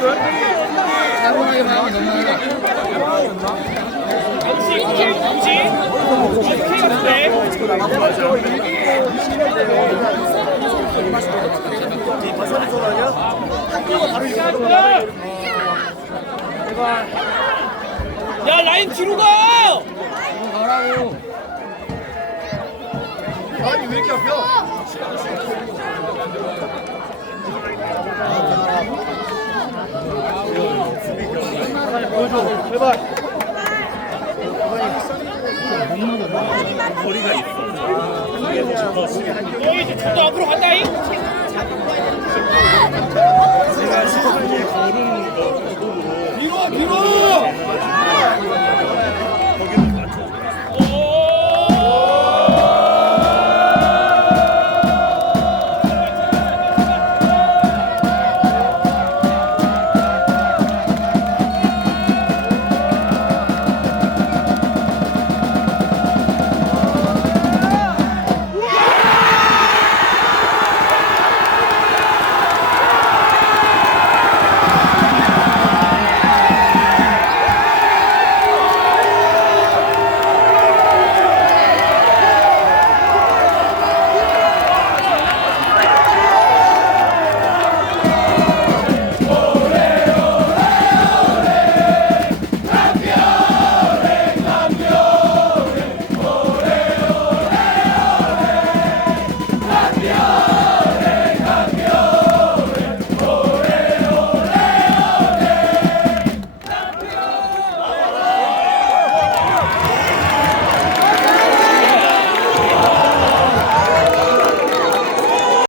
차분하게 방향이 너무 영지 영지 K 같은데 야 라인 뒤로 가! 가라고 아니 왜 이렇게 앞이야? 제발 너 이제 저도 앞으로? 제가